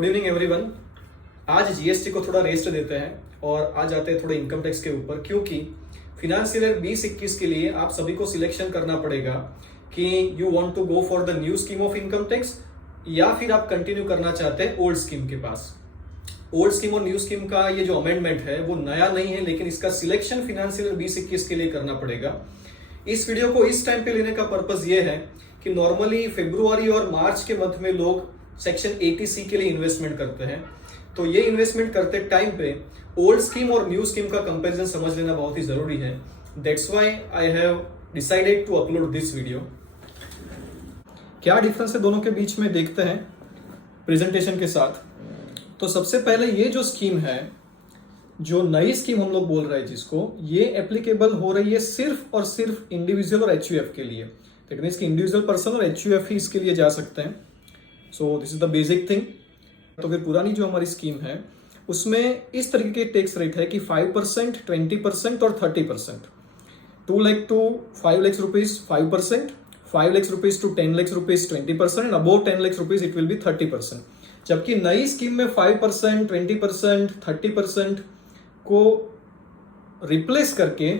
Good evening everyone. आज GST को थोड़ा रेस्ट देते हैं और आज आते हैं थोड़े इनकम टैक्स के ऊपर, क्योंकि फिनेंशियल ईयर 2021 के लिए आप सभी को सिलेक्शन करना पड़ेगा कि you want to go for the new scheme of income tax या फिर आप कंटिन्यू करना चाहते हैं ओल्ड स्कीम के पास। ओल्ड स्कीम और न्यू स्कीम का ये जो अमेंडमेंट है वो नया नहीं है, लेकिन इसका सिलेक्शन फिनेंशियल ईयर 2021 के लिए करना पड़ेगा। इस वीडियो को इस टाइम पे लेने का पर्पज ये है कि नॉर्मली फरवरी और मार्च के मंथ में लोग सेक्शन 80C के लिए इन्वेस्टमेंट करते हैं, तो ये इन्वेस्टमेंट करते टाइम पे ओल्ड स्कीम और न्यू स्कीम का कंपैरिजन समझ लेना बहुत ही जरूरी है। That's why I have decided to upload this video. क्या डिफरेंस है दोनों के बीच में देखते हैं प्रेजेंटेशन के साथ। तो सबसे पहले ये जो स्कीम है, जो नई स्कीम हम लोग बोल रहे हैं जिसको, ये एप्लीकेबल हो रही है सिर्फ और सिर्फ इंडिविजुअल और एचयूएफ के लिए। लेकिन इसकी इंडिविजुअल पर्सन और एचयूएफ ही इसके लिए जा सकते हैं। So this is the basic thing. तो फिर पुरानी जो हमारी स्कीम है उसमें इस तरीके के टैक्स रेट है कि 5%, 20% और 30%। 2 lakh to 5 lakh rupees 5%, 5 lakh rupees to 10 lakh rupees 20% and above 10 lakh rupees it will be 30%। जबकि नई स्कीम में 5%, 20%, 30% को रिप्लेस करके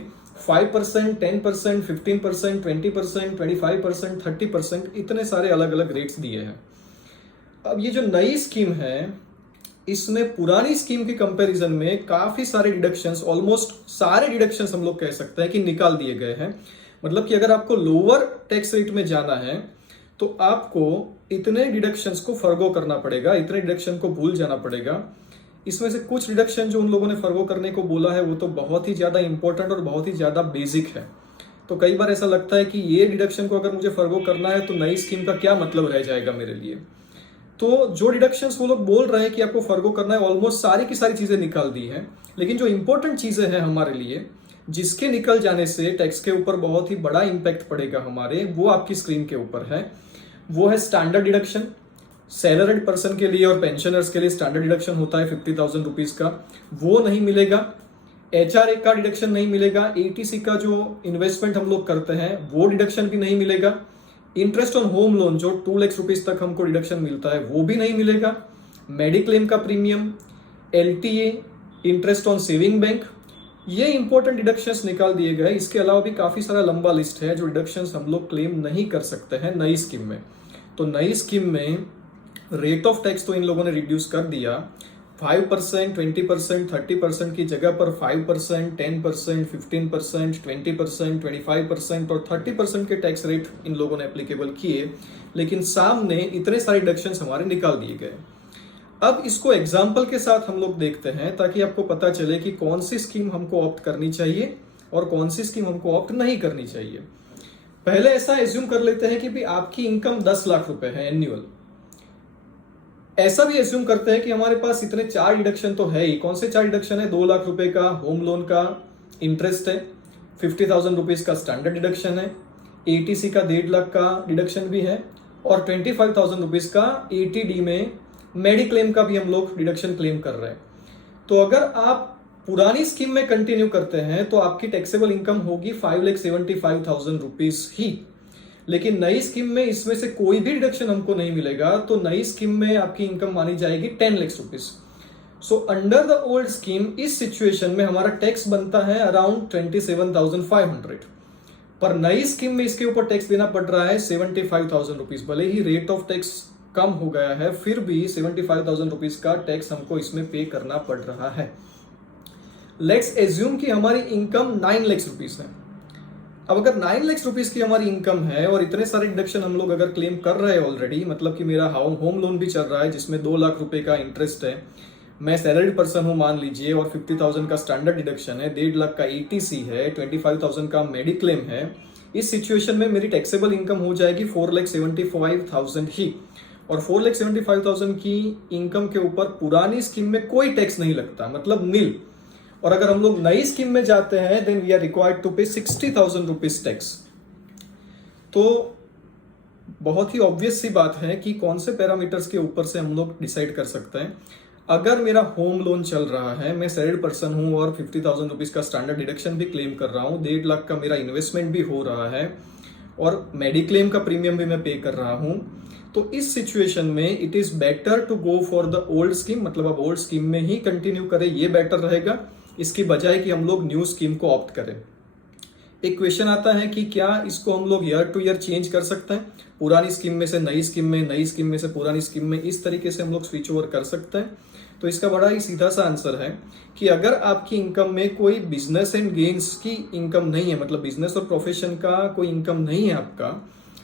5%, 10%, 15%, 20%, 25%, 30% इतने सारे अलग अलग रेट्स दिए हैं। अब ये जो नई स्कीम है इसमें पुरानी स्कीम की कंपैरिजन में काफी सारे डिडक्शंस, ऑलमोस्ट सारे डिडक्शंस हम लोग कह सकते हैं कि निकाल दिए गए हैं। मतलब कि अगर आपको लोअर टैक्स रेट में जाना है तो आपको इतने डिडक्शंस को फर्गो करना पड़ेगा, इतने डिडक्शन को भूल जाना पड़ेगा। इसमें से कुछ डिडक्शन जो उन लोगों ने फर्गो करने को बोला है वो तो बहुत ही ज्यादा इंपॉर्टेंट और बहुत ही ज्यादा बेसिक है। तो कई बार ऐसा लगता है कि ये डिडक्शन को अगर मुझे फर्गो करना है तो नई स्कीम का क्या मतलब रह जाएगा मेरे लिए। तो जो डिडक्शंस वो लोग बोल रहे हैं कि आपको फर्गो करना है, ऑलमोस्ट सारी की सारी चीजें निकाल दी हैं। लेकिन जो इंपॉर्टेंट चीजें हैं हमारे लिए, जिसके निकल जाने से टैक्स के ऊपर बहुत ही बड़ा इंपैक्ट पड़ेगा हमारे, वो आपकी स्क्रीन के ऊपर है। वो है स्टैंडर्ड डिडक्शन। सैलरीड पर्सन के लिए और पेंशनर्स के लिए स्टैंडर्ड डिडक्शन होता है 50,000 रुपीज का, वो नहीं मिलेगा। एचआरए का डिडक्शन नहीं मिलेगा। एटीसी का जो इन्वेस्टमेंट हम लोग करते हैं वो डिडक्शन भी नहीं मिलेगा। इंटरेस्ट ऑन होम लोन जो 2 लाख रुपीज तक हमको डिडक्शन मिलता है वो भी नहीं मिलेगा। मेडिक्लेम का premium, LTA, interest on saving bank, ये इंपॉर्टेंट डिडक्शंस निकाल दिए गए। इसके अलावा भी काफी सारा लंबा लिस्ट है जो डिडक्शंस हम लोग क्लेम नहीं कर सकते हैं नई स्कीम में। तो नई स्कीम में रेट ऑफ टैक्स तो इन लोगों ने रिड्यूस कर दिया। 5%, 20%, 30% की जगह पर 5%, 10%, 15%, 20%, 25% और 30% के टैक्स रेट इन लोगों ने एप्लीकेबल किए। लेकिन सामने इतने सारे डिडक्शंस हमारे निकाल दिए गए। अब इसको एग्जाम्पल के साथ हम लोग देखते हैं ताकि आपको पता चले कि कौन सी स्कीम हमको ऑप्ट करनी चाहिए और कौन सी स्कीम हमको ऑप्ट नहीं करनी चाहिए। पहले ऐसा एज्यूम कर लेते हैं कि भी आपकी इनकम 10 लाख रुपए है एनुअल। ऐसा भी एज्यूम करते हैं कि हमारे पास इतने 4 डिडक्शन तो है ही। कौन से 4 डिडक्शन है? 2 लाख रुपए का होम लोन का इंटरेस्ट है, 50,000 रुपीज का स्टैंडर्ड डिडक्शन है, एटीसी का 1.5 लाख का डिडक्शन भी है और 25,000 रुपीज का एटीडी में मेडिक्लेम का भी हम लोग डिडक्शन क्लेम कर रहे हैं। तो अगर आप पुरानी स्कीम में कंटिन्यू करते हैं तो आपकी टैक्सेबल इनकम होगी 5,75,000 रुपीज ही। लेकिन नई स्कीम में इसमें से कोई भी डिडक्शन हमको नहीं मिलेगा, तो नई स्कीम में आपकी इनकम मानी जाएगी 10 lakh rupees. So under the old scheme इस सिचुएशन में हमारा टैक्स बनता है अराउंड 27,500, पर नई स्कीम में इसके ऊपर टैक्स देना पड़ रहा है 75,000 रुपीज। भले ही रेट ऑफ टैक्स कम हो गया है, फिर भी 75,000 रुपीज का टैक्स हमको इसमें पे करना पड़ रहा है। लेट्स एज्यूम कि हमारी इनकम 9 लाख रुपीज है। अब अगर 9 लाख रुपीज की हमारी इनकम है और इतने सारे डिडक्शन हम लोग अगर क्लेम कर रहे हैं ऑलरेडी, मतलब कि मेरा होम लोन भी चल रहा है जिसमें 2 लाख रुपए का इंटरेस्ट है, मैं सैलरीड पर्सन हूं मान लीजिए और 50,000 का स्टैंडर्ड डिडक्शन है, 1.5 लाख का ईटीसी है, 25,000 का मेडिक्लेम है। इस सिचुएशन में मेरी टैक्सेबल इनकम हो जाएगी 4,75,000 ही। और 4,75,000 की इनकम के ऊपर पुरानी स्कीम में कोई टैक्स नहीं लगता, मतलब नील। और अगर हम लोग नई स्कीम में जाते हैं then we are required to pay 60,000 rupees tax. तो बहुत ही ऑब्वियस सी बात है कि कौन से पैरामीटर्स के ऊपर से हम लोग डिसाइड कर सकते हैं। अगर मेरा होम लोन चल रहा है, मैं सैलरीड पर्सन हूं और 50,000 रुपीज का स्टैंडर्ड डिडक्शन भी क्लेम कर रहा हूं, 1.5 लाख का मेरा इन्वेस्टमेंट भी हो रहा है और मेडिक्लेम का प्रीमियम भी मैं पे कर रहा हूं, तो इस सिचुएशन में it is better to go for the old scheme, मतलब आप ओल्ड स्कीम में ही कंटिन्यू करें, ये बेटर रहेगा इसकी बजाय कि हम लोग न्यू स्कीम को ऑप्ट करें। एक क्वेश्चन आता है कि क्या इसको हम लोग ईयर टू ईयर चेंज कर सकते हैं, पुरानी स्कीम में से नई स्कीम में, नई स्कीम में से पुरानी स्कीम में, इस तरीके से हम लोग स्विच ओवर कर सकते हैं? तो इसका बड़ा ही सीधा सा आंसर है कि अगर आपकी इनकम में कोई बिजनेस एंड गेन्स की इनकम नहीं है, मतलब बिजनेस और प्रोफेशन का कोई इनकम नहीं है आपका,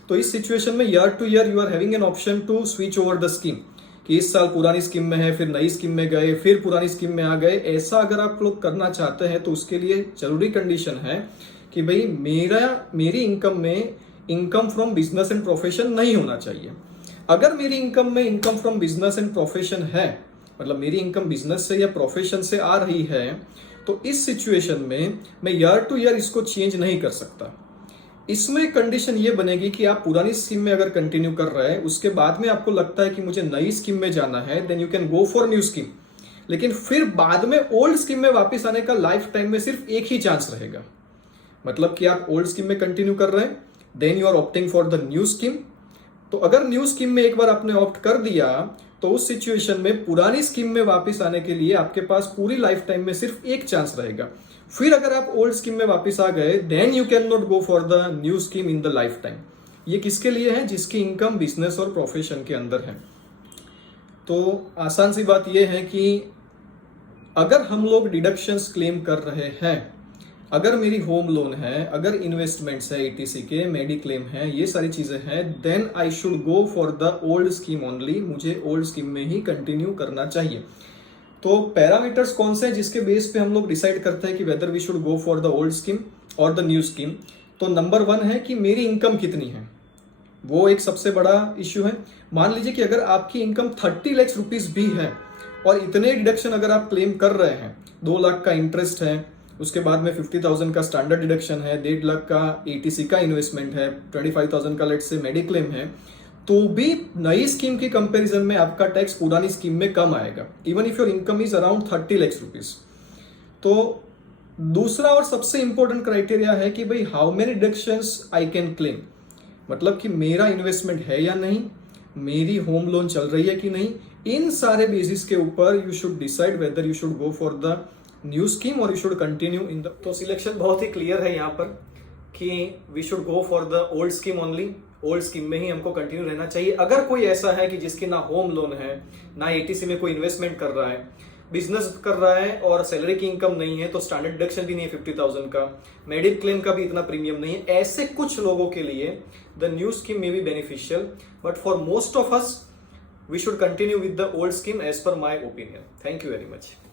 तो इस सिचुएशन में year to year you are having an option to switch over the scheme, कि इस साल पुरानी स्कीम में है, फिर नई स्कीम में गए, फिर पुरानी स्कीम में आ गए। ऐसा अगर आप लोग करना चाहते हैं तो उसके लिए जरूरी कंडीशन है कि भाई मेरी इनकम में income from business and profession नहीं होना चाहिए। अगर मेरी इनकम में income from business and profession है, मतलब मेरी इनकम बिजनेस से या प्रोफेशन से आ रही है, तो इस सिचुएशन में मैं ईयर टू ईयर इसको चेंज नहीं कर सकता। इसमें कंडीशन ये बनेगी कि आप पुरानी स्कीम में अगर कंटिन्यू कर रहे हैं, उसके बाद में आपको लगता है कि मुझे नई स्कीम में जाना है, then you can go for new scheme. लेकिन फिर बाद में ओल्ड स्कीम में वापस आने का लाइफ टाइम में सिर्फ एक ही चांस रहेगा। मतलब कि आप ओल्ड स्कीम में कंटिन्यू कर रहे हैं, then you are opting for the new scheme. तो अगर न्यू स्कीम में एक बार आपने ऑप्ट कर दिया, तो उस सिचुएशन में पुरानी स्कीम में वापस आने के लिए आपके पास पूरी लाइफ टाइम में सिर्फ एक चांस रहेगा। फिर अगर आप ओल्ड स्कीम में वापस आ गए, then you can not go for the new scheme in the life time. ये किसके लिए है? जिसकी इनकम बिजनेस और प्रोफेशन के अंदर है। तो आसान सी बात यह है कि अगर हम लोग डिडक्शंस क्लेम कर रहे हैं, अगर मेरी होम लोन है, अगर इन्वेस्टमेंट्स है, ईटीसी के मेडिक्लेम है, ये सारी चीजें हैं, then I should go for the old scheme only. मुझे ओल्ड स्कीम में ही कंटिन्यू करना चाहिए। तो पैरामीटर्स कौन से हैं जिसके बेस पे हम लोग डिसाइड करते हैं कि whether we should go for the old scheme और द न्यू स्कीम? तो नंबर 1 है कि मेरी इनकम कितनी है, वो एक सबसे बड़ा इश्यू है। मान लीजिए कि अगर आपकी इनकम 30 लाख रुपीस भी है और इतने डिडक्शन अगर आप क्लेम कर रहे हैं, 2 लाख का इंटरेस्ट है, उसके बाद में 50,000 का स्टैंडर्ड डिडक्शन है, 1.5 लाख का ईटीसी का इन्वेस्टमेंट है, 25,000 का लेट्स से मेडिक्लेम है, तो भी नई स्कीम की कंपैरिजन में आपका टैक्स पुरानी स्कीम में कम आएगा, even if your income is around 30 lakh rupees. तो दूसरा और सबसे इंपॉर्टेंट क्राइटेरिया है कि भाई how many deductions I can claim, मतलब कि मेरा इन्वेस्टमेंट है या नहीं, मेरी होम लोन चल रही है कि नहीं। इन सारे बेसिस के ऊपर you should decide whether you should go for the new scheme और you should continue in the. तो सिलेक्शन बहुत ही क्लियर है यहाँ पर कि we should go for the old scheme only. Old scheme में ही हमको कंटिन्यू रहना चाहिए। अगर कोई ऐसा है कि जिसकी ना होम लोन है, ना एटीसी में कोई इन्वेस्टमेंट कर रहा है, बिजनेस कर रहा है और सैलरी की इनकम नहीं है, तो स्टैंडर्ड डिडक्शन भी नहीं है 50,000 का, मेडिक्लेम का भी इतना प्रीमियम नहीं है, ऐसे कुछ लोगों के लिए the new scheme may be beneficial, but for most of us we should continue with the old scheme as per my opinion. Thank you very much.